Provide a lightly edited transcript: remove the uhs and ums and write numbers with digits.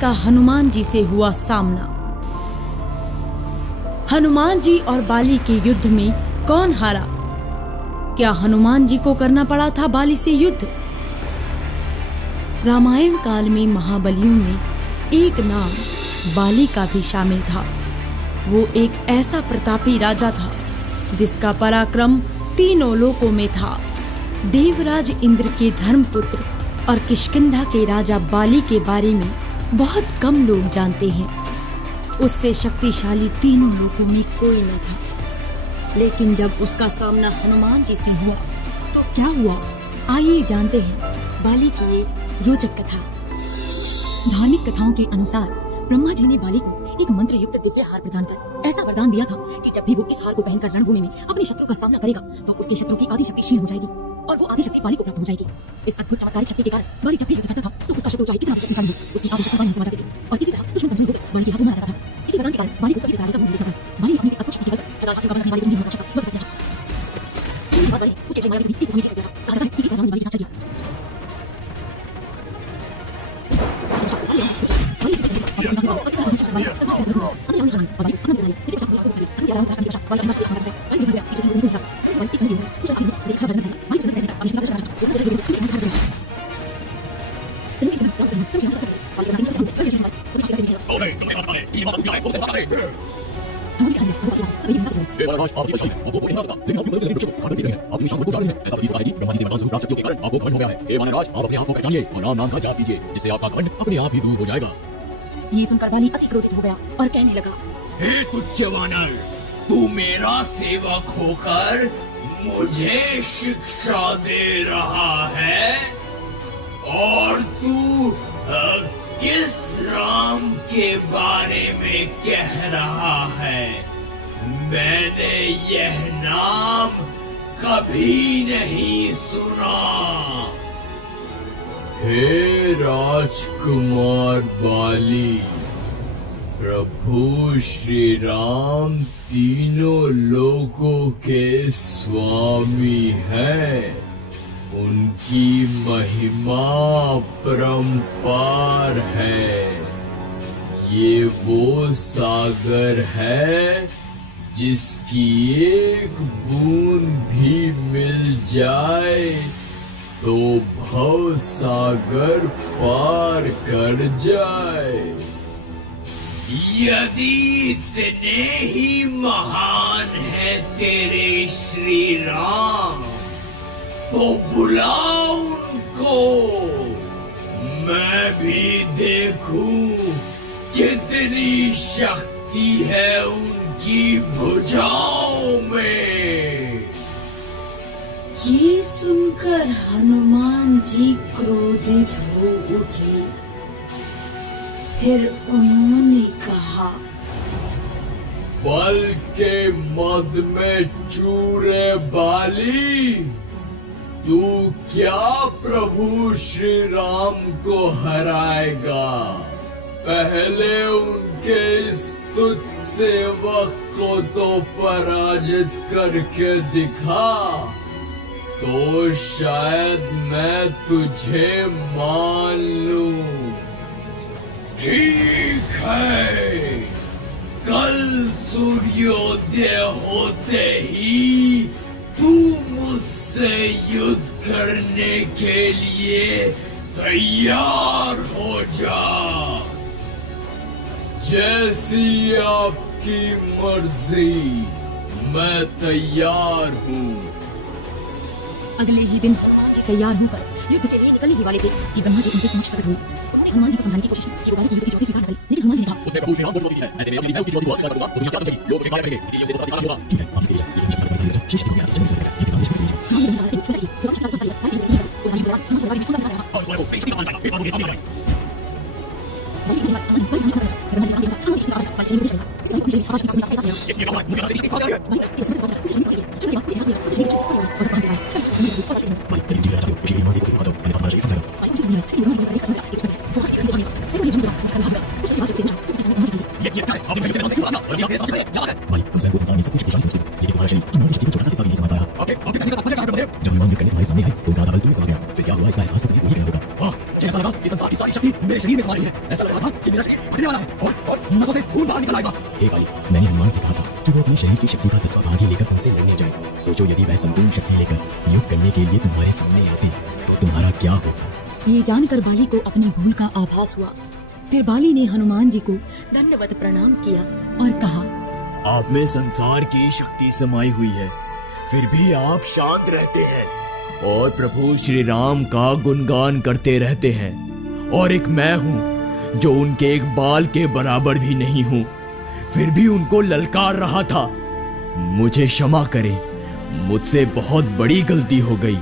का हनुमान जी से हुआ सामना। हनुमान जी और बाली के युद्ध में कौन हारा? क्या हनुमान जी को करना पड़ा था बाली से युद्ध? रामायण काल में महाबलियों में एक नाम बाली का भी शामिल था। वो एक ऐसा प्रतापी राजा था जिसका पराक्रम तीनों लोकों में था। देवराज इंद्र के धर्मपुत्र और किष्किंधा के राजा बाली के बारे में बहुत कम लोग जानते हैं। उससे शक्तिशाली तीनों लोकों में कोई न था। लेकिन जब उसका सामना हनुमान जी से हुआ तो क्या हुआ, आइए जानते हैं बाली की एक रोचक कथा। धार्मिक कथाओं के अनुसार ब्रह्मा जी ने बाली को एक मंत्र युक्त दिव्य हार प्रदान कर ऐसा वरदान दिया था कि जब भी वो इस हार को पहनकर रणभूमि में अपने शत्रु का सामना करेगा तो उसके शत्रु की आदि शक्ति क्षीण हो जाएगी और वो आदि शक्ति बाली को प्राप्त हो जाएगी। इस अद्भुत चमत्कारिक शक्ति के कारण बाली जब भी युद्ध करता था तो उसका शत्रु चाहे कितना भी शक्तिशाली हो, उसकी आदि शक्ति बाली से मार जाती थी और इसी तरह दुश्मन कमजोर होकर बाली के हाथों में आ जाता था। इसी वरदान के कारण बाली को कभी पराजय का मुंह नहीं देखा था। बाली ने अपनी इस अद्भुत शक्ति के बल हजार हाथियों का बल अपनी बाली को राक्षस का वध कर दिया था। इसके बाद बाली उसके लिए माया देवी एक भूमि दे दिया था। कहा जाता है कि एक बाली के साथ चल गया। जिससे आपका घमंड अपने आप ही दूर हो जाएगा। ये सुनकर बाली अति क्रोधित हो गया और कहने लगा, हे तुच्छ वानर, तू मेरा सेवक होकर मुझे शिक्षा दे रहा है और तू किस राम के बारे में कह रहा है? मैंने यह नाम कभी नहीं सुना। हे राजकुमार बाली, प्रभु श्री राम तीनों लोकों के स्वामी हैं। उनकी महिमा परंपार है। ये वो सागर है जिसकी एक बूंद भी मिल जाए तो भव सागर पार कर जाए। यदि इतने ही महान है तेरे श्री राम तो बुलाओ उनको, मैं भी देखूं कितनी शक्ति है उनकी भुजाओं में। ये सुनकर हनुमान जी क्रोधित हो उठे। फिर उन्होंने कहा, बल के मद में चूरे बाली, तू क्या प्रभु श्री राम को हराएगा? पहले उनके इस तुच्छ सेवक को तो पराजित करके दिखा, तो शायद मैं तुझे मान लूं। ठीक है, कल सूर्योदय होते ही तू मुझसे युद्ध करने के लिए तैयार हो जा। जैसी आपकी मर्जी, मैं तैयार हूँ। अगले ही दिन हनुमान जी तैयार होकर युद्ध के लिए निकलने ही वाले थे कि ब्रह्मा जी उनके समक्ष प्रकट हुए। उन्होंने हनुमान जी को समझाने की कोशिश की कि वो बाली के युद्ध की चुनौती स्वीकार करें, लेकिन हनुमान जी ने कहा, उसने प्रभु श्री राम को चुनौती दी है। ऐसे में यदि मैं उसकी चुनौती को अस्वीकार करूंगा तो दुनिया क्या समझेगी? लोग मुझे माया करेंगे, इसलिए उसे सबसे होगा। ठीक है, आप इसे लीजिए। ये शक्ति का शेष की दुनिया जमीन से लेकर ये किताब निष्कर्ष और स्वयं को पेश किया जाएगा। ये आपके सामने है। जब विमान में करने तुम्हारे सामने है तो गाधा बल कल तुम्हें समझ गया, फिर क्या हुआ इसका एहसास तो तुम्हें वही करना होगा। हाँ, मुझे ऐसा लगा कि संसार की सारी शक्ति मेरे शरीर में समा रही है। ऐसा लग रहा था कि मेरा शरीर फटने वाला है और नसों से खून बाहर निकल आएगा। हे बाली, मैंने हनुमान से कहा था कि वो अपने शरीर की शक्ति का 10वां भाग ही लेकर तुमसे लड़ने जाए। सोचो यदि वह संपूर्ण शक्ति लेकर युद्ध करने के लिए तुम्हारे सामने आते तो तुम्हारा क्या होता। ये जानकर बाली को अपनी भूल का आभास हुआ। फिर बाली ने हनुमान जी को दंडवत प्रणाम किया और कहा, आप में संसार की शक्ति समाई हुई है, फिर भी आप शांत रहते हैं और प्रभु श्री राम का गुणगान करते रहते हैं। और एक मैं हूँ जो उनके एक बाल के बराबर भी नहीं हूँ, फिर भी उनको ललकार रहा था। मुझे क्षमा करें, मुझसे बहुत बड़ी गलती हो गई।